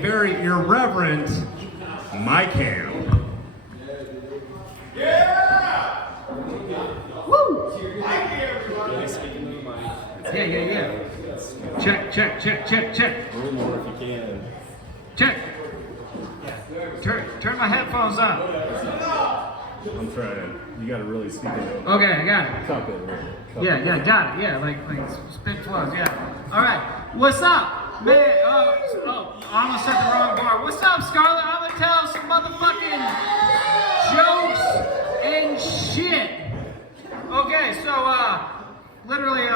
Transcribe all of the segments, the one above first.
Very irreverent my camp. Yeah! Woo! Yeah. Check. A little more if you can. Check. Turn my headphones on. I'm trying. You gotta really speak it. Okay, I got it. Cup it. Yeah, got it. Yeah, like spit flows. Yeah. All right. What's up, man? I almost said the wrong bar. What's up, Scarlett? I'm gonna tell some motherfucking jokes and shit. Okay, so literally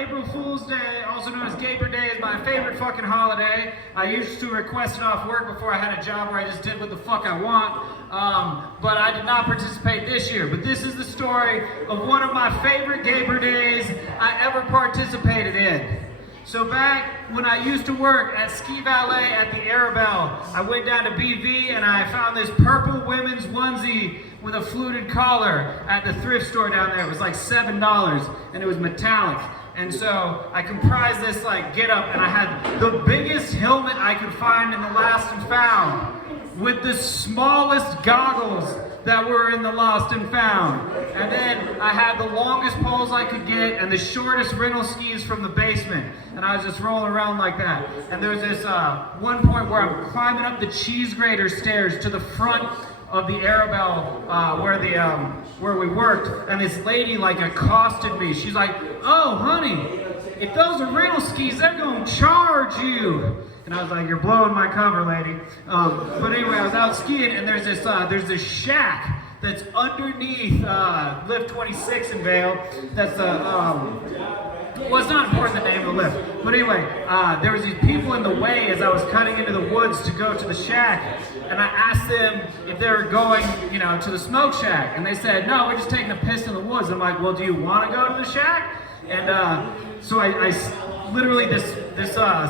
April Fool's Day, also known as Gaper Day, is my favorite fucking holiday. I used to request it off work before I had a job where I just did what the fuck I want. But I did not participate this year. But this is the story of one of my favorite Gaper Days I ever participated in. So back when I used to work at Ski Valet at the Arabelle, I went down to BV and I found this purple women's onesie with a fluted collar at the thrift store down there. It was like $7 and it was metallic. And so I comprised this like get up and I had the biggest helmet I could find in the Lost and Found with the smallest goggles that were in the Lost and Found. And then I had the longest poles I could get and the shortest rental skis from the basement. And I was just rolling around like that. And there was this one point where I'm climbing up the cheese grater stairs to the front of the Arabelle where we worked, and this lady like accosted me. She's like, "Oh, honey, if those are rental skis, they're gonna charge you." And I was like, "You're blowing my cover, lady." But anyway, I was out skiing, and there's this shack that's underneath Lift 26 in Vail. That's well, it's not important the name of the lift. But anyway, there was these people in the way as I was cutting into the woods to go to the shack. And I asked them if they were going, to the smoke shack. And they said, "No, we're just taking a piss in the woods." I'm like, "Well, do you want to go to the shack?" And so I literally, this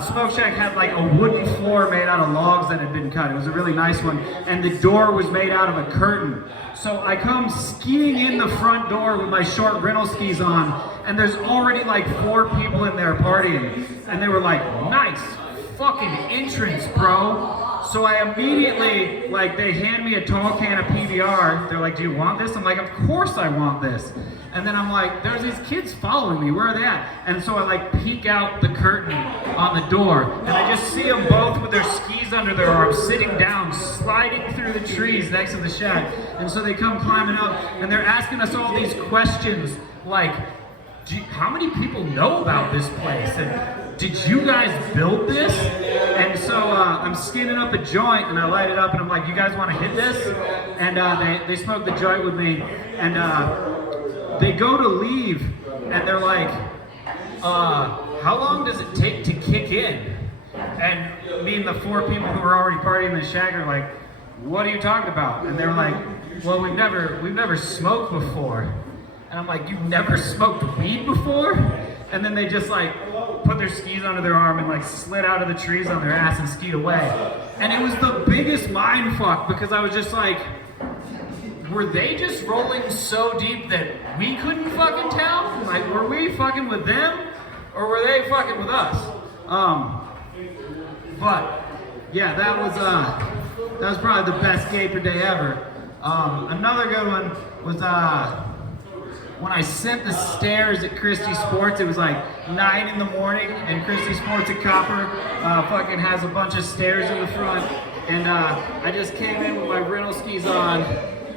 smoke shack had like a wooden floor made out of logs that had been cut. It was a really nice one. And the door was made out of a curtain. So I come skiing in the front door with my short rental skis on, and there's already like 4 people in there partying. And they were like, "Nice fucking entrance, bro." So I immediately, they hand me a tall can of PBR. They're like, "Do you want this?" I'm like, "Of course I want this." And then I'm like, "There's these kids following me, where are they at?" And so I peek out the curtain on the door, and I just see them both with their skis under their arms, sitting down, sliding through the trees next to the shack. And so they come climbing up, and they're asking us all these questions, like, how many people know about this place? And did you guys build this? And so I'm skinning up a joint and I light it up and I'm like, "You guys want to hit this?" And they smoke the joint with me, and they go to leave and they're like, "How long does it take to kick in?" And me and the 4 people who were already partying in the shack are like, "What are you talking about?" And they're like, "Well, we've never smoked before." And I'm like, "You've never smoked weed before?" And then they just put their skis under their arm and slid out of the trees on their ass and skied away. And it was the biggest mind fuck because I was just like, were they just rolling so deep that we couldn't fucking tell? Were we fucking with them or were they fucking with us? But yeah, that was probably the best Gaper Day ever. Another good one was when I sent the stairs at Christie Sports. It was 9 in the morning, and Christie Sports at Copper fucking has a bunch of stairs in the front. And I just came in with my rental skis on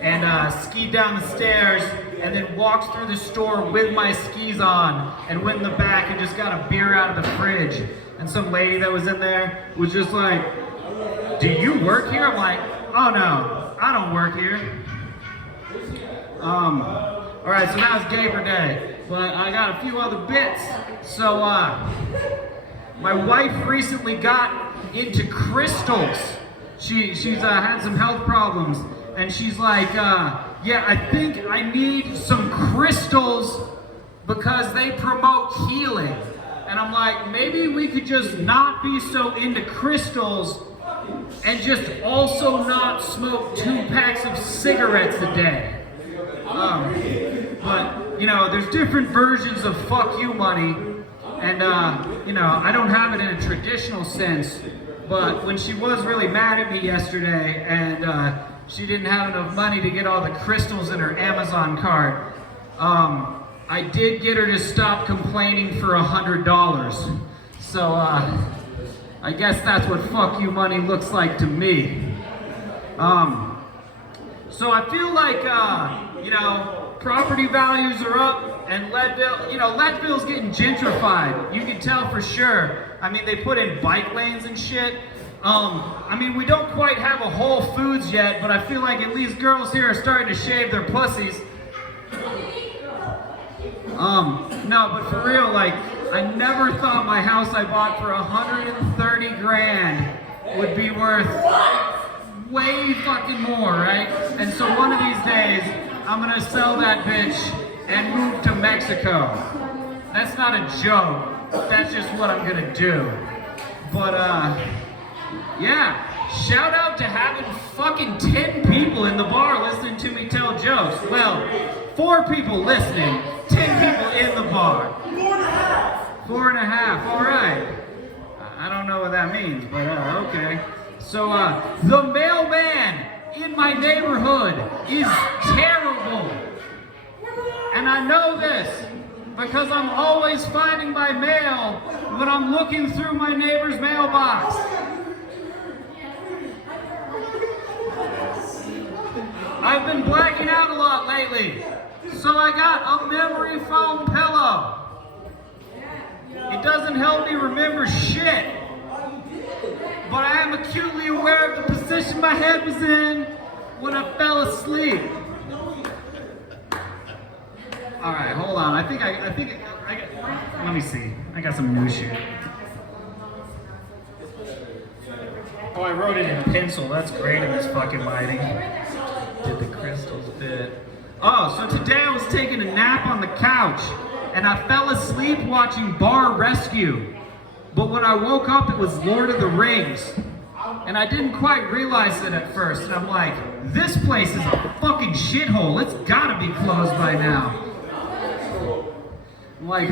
and skied down the stairs and then walked through the store with my skis on and went in the back and just got a beer out of the fridge. And some lady that was in there was just like, "Do you work here?" I'm like, "Oh no, I don't work here." All right, so now it's Gaper Day, but I got a few other bits. So my wife recently got into crystals. She's had some health problems, and she's like, "Yeah, I think I need some crystals because they promote healing." And I'm like, maybe we could just not be so into crystals and just also not smoke 2 packs of cigarettes a day. But, there's different versions of fuck you money, and, I don't have it in a traditional sense, But when she was really mad at me yesterday and she didn't have enough money to get all the crystals in her Amazon cart, I did get her to stop complaining for $100. So I guess that's what fuck you money looks like to me. So I feel like, you know, property values are up and Leadville, you know, Leadville's getting gentrified. You can tell for sure. I mean, they put in bike lanes and shit. I mean, we don't quite have a Whole Foods yet, but I feel like at least girls here are starting to shave their pussies. No, but for real, like, I never thought my house I bought for 130 grand would be worth way fucking more, right? And so one of these days, I'm gonna sell that bitch and move to Mexico. That's not a joke. That's just what I'm gonna do. But, yeah. Shout out to having fucking 10 people in the bar listening to me tell jokes. Well, 4 people listening, 10 people in the bar. 4.5. 4.5, all right. I don't know what that means, but okay. So, the mailman in my neighborhood is terrible. And I know this because I'm always finding my mail when I'm looking through my neighbor's mailbox. I've been blacking out a lot lately, so I got a memory foam pillow. It doesn't help me remember shit, but I am acutely aware of the position my head was in when I fell asleep. All right, hold on. I think let me see. I got some new shit. Oh, I wrote it in pencil. That's great in this fucking lighting. Did the crystals bit. Oh, so today I was taking a nap on the couch and I fell asleep watching Bar Rescue. But when I woke up, it was Lord of the Rings. And I didn't quite realize it at first. And I'm like, this place is a fucking shithole. It's gotta be closed by now. I'm like,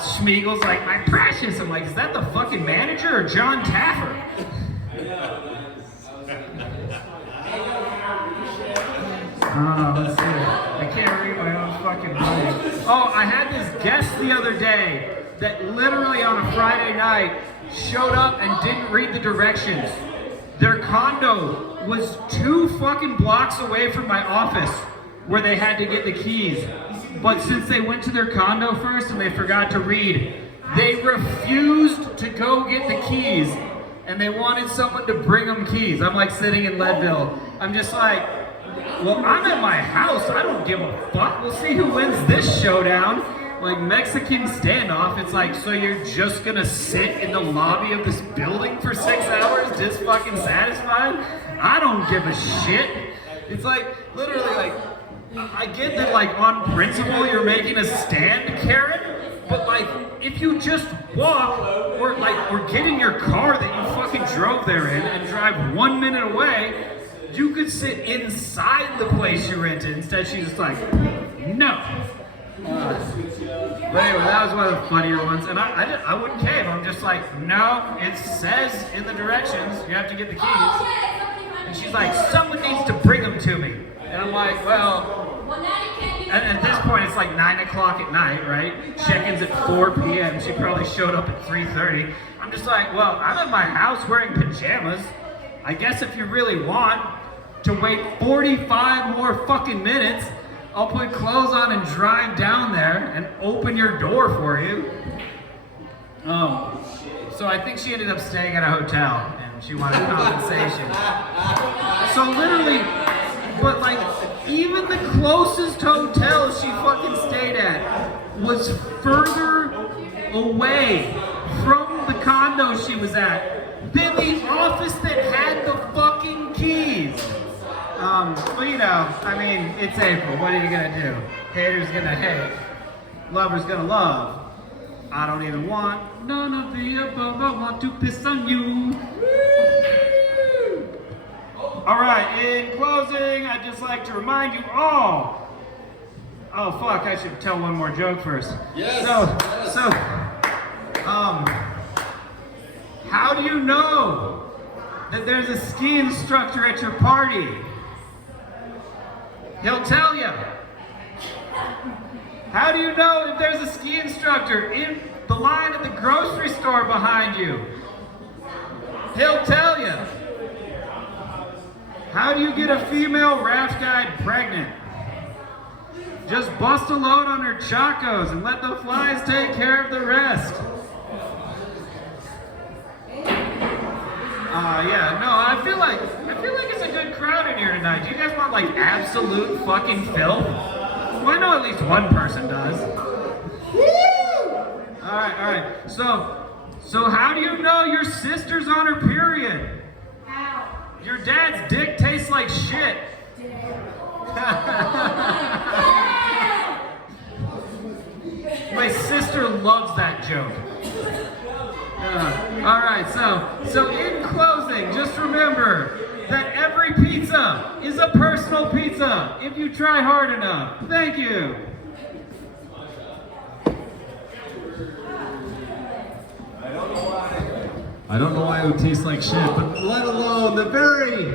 Schmiegel's like, my precious. I'm like, is that the fucking manager or John Taffer? Let's see. I can't read my own fucking writing. Oh, I had this guest the other day that literally on a Friday night showed up and didn't read the directions. Their condo was 2 fucking blocks away from my office where they had to get the keys. But since they went to their condo first and they forgot to read, they refused to go get the keys and they wanted someone to bring them keys. I'm like sitting in Leadville. I'm just like, well, I'm at my house. I don't give a fuck. We'll see who wins this showdown. Like Mexican standoff. It's like, so you're just gonna sit in the lobby of this building for 6 hours just fucking satisfied? I don't give a shit. It's like, literally like, I get that like on principle you're making a stand, Karen, but like if you just walk or get in your car that you fucking drove there in and drive 1 minute away, you could sit inside the place you rented. Instead she's just like, no. But anyway, that was one of the funnier ones, and I wouldn't cave. I'm just like, no, it says in the directions you have to get the keys. And she's like, someone needs to bring them to me. And I'm like, well, and at this point it's like 9 o'clock at night, right? Check-in's at 4 p.m. She probably showed up at 3:30. I'm just like, well, I'm at my house wearing pajamas. I guess if you really want to wait 45 more fucking minutes, I'll put clothes on and drive down there and open your door for you. So I think she ended up staying at a hotel and she wanted compensation. So literally, but like, even the closest hotel she fucking stayed at was further away from the condo she was at than the office that had the fucking keys. But you know, I mean, it's April. What are you gonna do? Haters gonna hate. Lovers gonna love. I don't even want none of the above. I want to piss on you. All right, in closing, I'd just like to remind you all. Oh fuck, I should tell one more joke first. Yes. So, how do you know that there's a ski instructor at your party? He'll tell you. How do you know if there's a ski instructor in the line at the grocery store behind you? He'll tell you. How do you get a female raft guide pregnant? Just bust a load on her chacos and let the flies take care of the rest. Yeah, no, I feel like it's a good crowd in here tonight. Do you guys want like absolute fucking filth? Well, I know at least one person does. All right. So how do you know your sister's on her period? How? Your dad's dick tastes like shit. My sister loves that joke. All right, so in closing, just remember that every pizza is a personal pizza if you try hard enough. Thank you. I don't know why it would taste like shit, but let alone the very